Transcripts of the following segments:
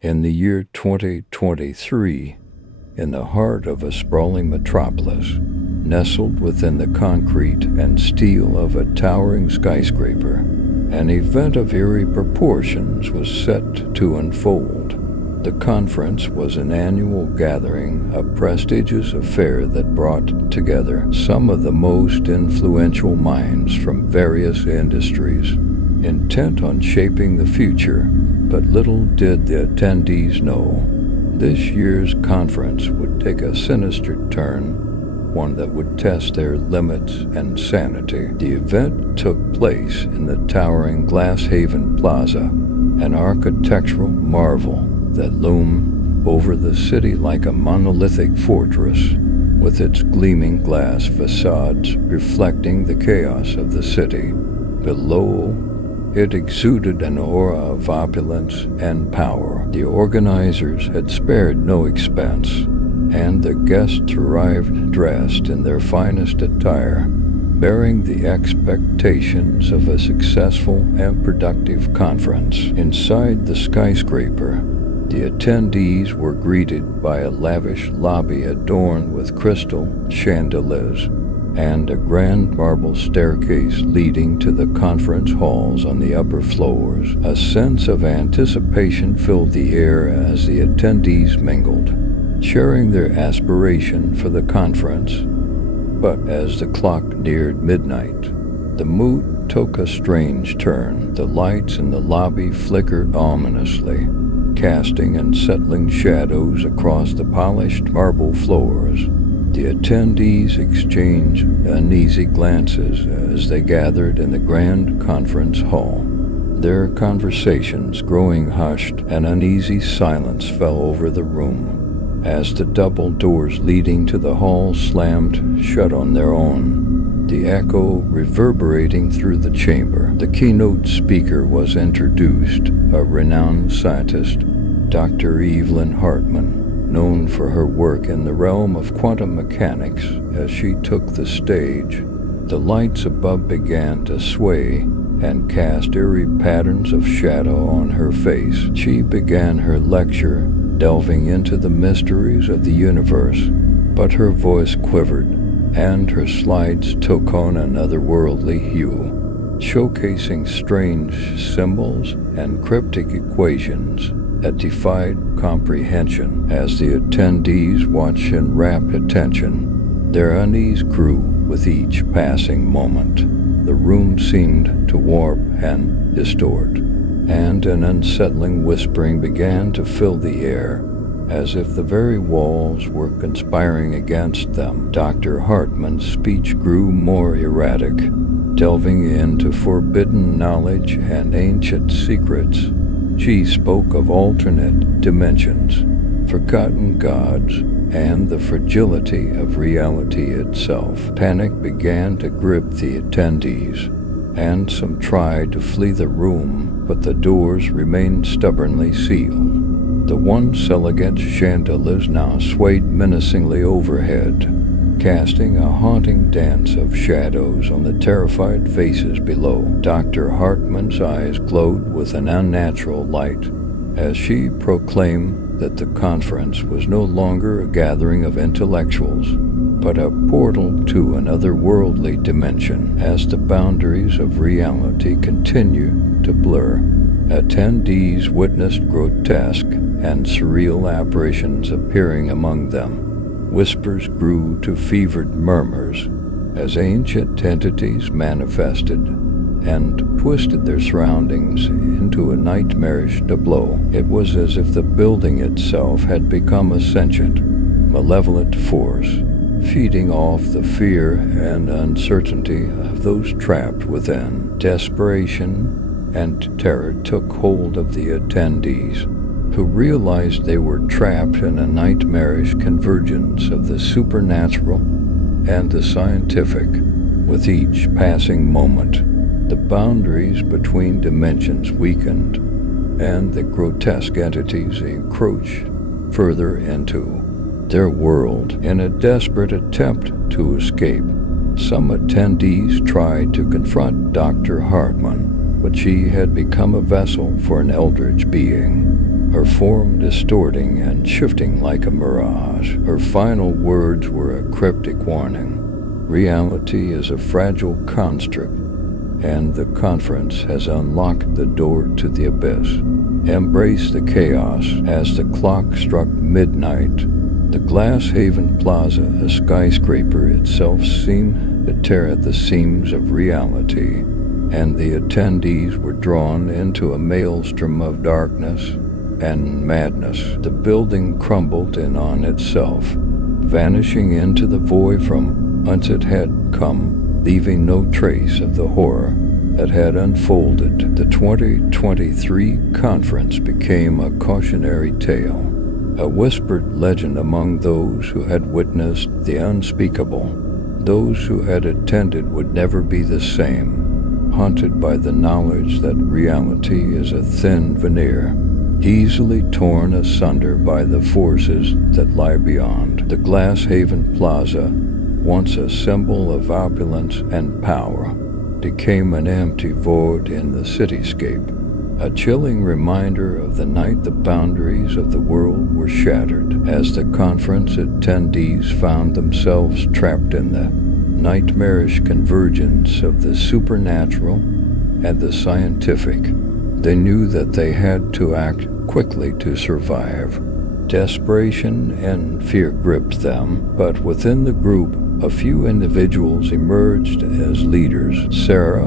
In the year 2023, in the heart of a sprawling metropolis, nestled within the concrete and steel of a towering skyscraper, an event of eerie proportions was set to unfold. The conference was an annual gathering, a prestigious affair that brought together some of the most influential minds from various industries, intent on shaping the future. But little did the attendees know, this year's conference would take a sinister turn, one that would test their limits and sanity. The event took place in the towering Glasshaven Plaza, an architectural marvel that loomed over the city like a monolithic fortress, with its gleaming glass facades reflecting the chaos of the city. Below, it exuded an aura of opulence and power. The organizers had spared no expense, and the guests arrived dressed in their finest attire, bearing the expectations of a successful and productive conference. Inside the skyscraper, the attendees were greeted by a lavish lobby adorned with crystal chandeliers and a grand marble staircase leading to the conference halls on the upper floors. A sense of anticipation filled the air as the attendees mingled, sharing their aspiration for the conference. But as the clock neared midnight, the mood took a strange turn. The lights in the lobby flickered ominously, casting unsettling shadows across the polished marble floors. The attendees exchanged uneasy glances as they gathered in the grand conference hall. Their conversations growing hushed, an uneasy silence fell over the room as the double doors leading to the hall slammed shut on their own, the echo reverberating through the chamber. The keynote speaker was introduced, a renowned scientist, Dr. Evelyn Hartman, known for her work in the realm of quantum mechanics. As she took the stage, the lights above began to sway and cast eerie patterns of shadow on her face. She began her lecture, delving into the mysteries of the universe, but her voice quivered, and her slides took on an otherworldly hue, showcasing strange symbols and cryptic equations that defied comprehension. As the attendees watched in rapt attention, their unease grew with each passing moment. The room seemed to warp and distort, and an unsettling whispering began to fill the air, as if the very walls were conspiring against them. Dr. Hartman's speech grew more erratic, delving into forbidden knowledge and ancient secrets. She spoke of alternate dimensions, forgotten gods, and the fragility of reality itself. Panic began to grip the attendees, and some tried to flee the room, but the doors remained stubbornly sealed. The once elegant chandeliers now swayed menacingly overhead, casting a haunting dance of shadows on the terrified faces below. Dr. Hartman's eyes glowed with an unnatural light as she proclaimed that the conference was no longer a gathering of intellectuals, but a portal to an otherworldly dimension. As the boundaries of reality continued to blur, attendees witnessed grotesque and surreal apparitions appearing among them. Whispers grew to fevered murmurs as ancient entities manifested and twisted their surroundings into a nightmarish tableau. It was as if the building itself had become a sentient, malevolent force, feeding off the fear and uncertainty of those trapped within. Desperation and terror took hold of the attendees, who realized they were trapped in a nightmarish convergence of the supernatural and the scientific. With each passing moment, the boundaries between dimensions weakened, and the grotesque entities encroached further into their world. In a desperate attempt to escape, some attendees tried to confront Dr. Hartman, but she had become a vessel for an eldritch being. her form distorting and shifting like a mirage. Her final words were a cryptic warning. Reality is a fragile construct, and the conference has unlocked the door to the abyss. Embrace the chaos. As the clock struck midnight, the Glasshaven Plaza, a skyscraper itself, seemed to tear at the seams of reality, and the attendees were drawn into a maelstrom of darkness and madness. The building crumbled in on itself, vanishing into the void from whence it had come, leaving no trace of the horror that had unfolded. The 2023 conference became a cautionary tale, a whispered legend among those who had witnessed the unspeakable. Those who had attended would never be the same, haunted by the knowledge that reality is a thin veneer, easily torn asunder by the forces that lie beyond. The Glasshaven Plaza, once a symbol of opulence and power, became an empty void in the cityscape, a chilling reminder of the night the boundaries of the world were shattered, as the conference attendees found themselves trapped in the nightmarish convergence of the supernatural and the scientific. They knew that they had to act quickly to survive. Desperation and fear gripped them, but within the group, a few individuals emerged as leaders. Sarah,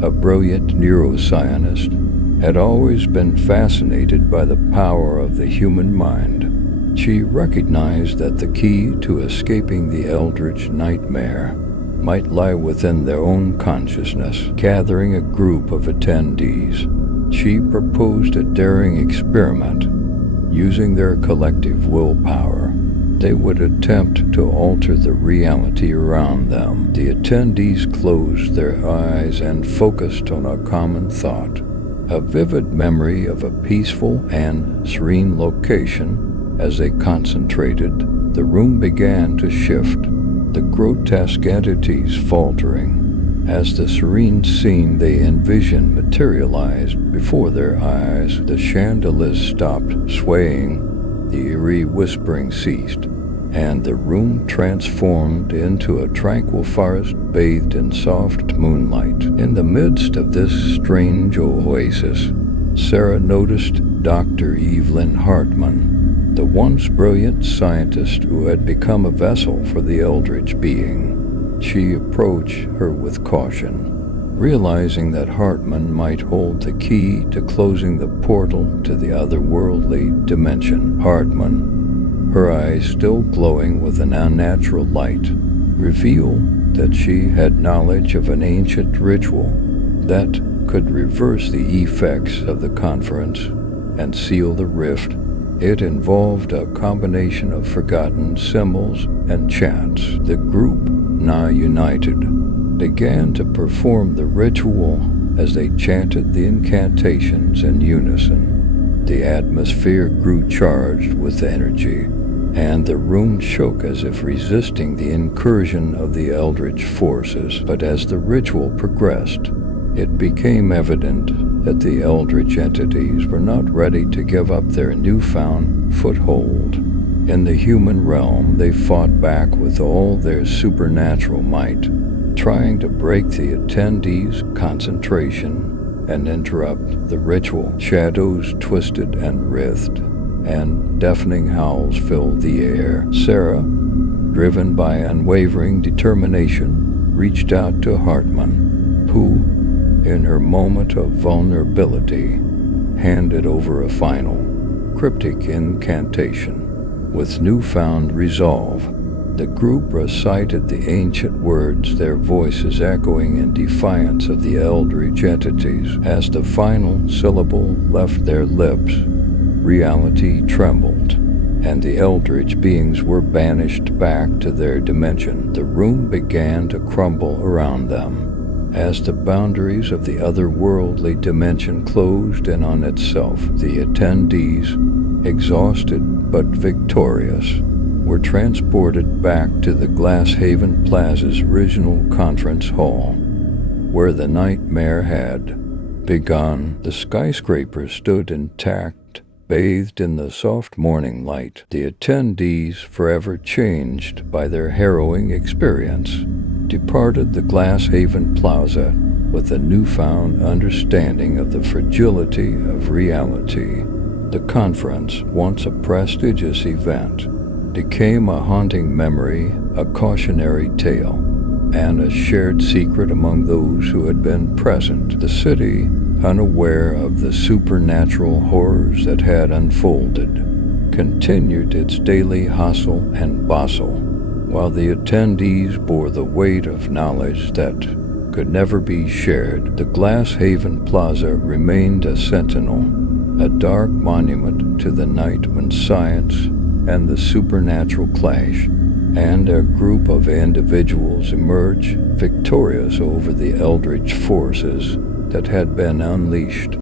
a brilliant neuroscientist, had always been fascinated by the power of the human mind. She recognized that the key to escaping the eldritch nightmare might lie within their own consciousness. Gathering a group of attendees, she proposed a daring experiment. Using their collective willpower, they would attempt to alter the reality around them. The attendees closed their eyes and focused on a common thought, a vivid memory of a peaceful and serene location. As they concentrated, the room began to shift, the grotesque entities faltering, as the serene scene they envisioned materialized before their eyes. The chandeliers stopped swaying, the eerie whispering ceased, and the room transformed into a tranquil forest bathed in soft moonlight. In the midst of this strange oasis, Sarah noticed Dr. Evelyn Hartman, the once brilliant scientist who had become a vessel for the eldritch being. She approached her with caution, realizing that Hartman might hold the key to closing the portal to the otherworldly dimension. Hartman, her eyes still glowing with an unnatural light, revealed that she had knowledge of an ancient ritual that could reverse the effects of the conference and seal the rift. It involved a combination of forgotten symbols and chants. The group, now united, began to perform the ritual as they chanted the incantations in unison. The atmosphere grew charged with energy, and the room shook as if resisting the incursion of the eldritch forces. But as the ritual progressed, it became evident that the eldritch entities were not ready to give up their newfound foothold. In the human realm, they fought back with all their supernatural might, trying to break the attendees' concentration and interrupt the ritual. Shadows twisted and writhed, and deafening howls filled the air. Sarah, driven by unwavering determination, reached out to Hartman, who, in her moment of vulnerability, handed over a final, cryptic incantation. With newfound resolve, the group recited the ancient words, their voices echoing in defiance of the eldritch entities. As the final syllable left their lips, reality trembled, and the eldritch beings were banished back to their dimension. The room began to crumble around them, as the boundaries of the otherworldly dimension closed in on itself. The attendees, exhausted but victorious, were transported back to the Glasshaven Plaza's original conference hall, where the nightmare had begun. The skyscraper stood intact Bathed in the soft morning light, the attendees, forever changed by their harrowing experience, departed the Glasshaven Plaza with a newfound understanding of the fragility of reality. The conference, once a prestigious event, became a haunting memory, a cautionary tale, and a shared secret among those who had been present. The city, unaware of the supernatural horrors that had unfolded, continued its daily hustle and bustle, while the attendees bore the weight of knowledge that could never be shared. The Glasshaven Plaza remained a sentinel, a dark monument to the night when science and the supernatural clash, and a group of individuals emerged victorious over the eldritch forces that had been unleashed.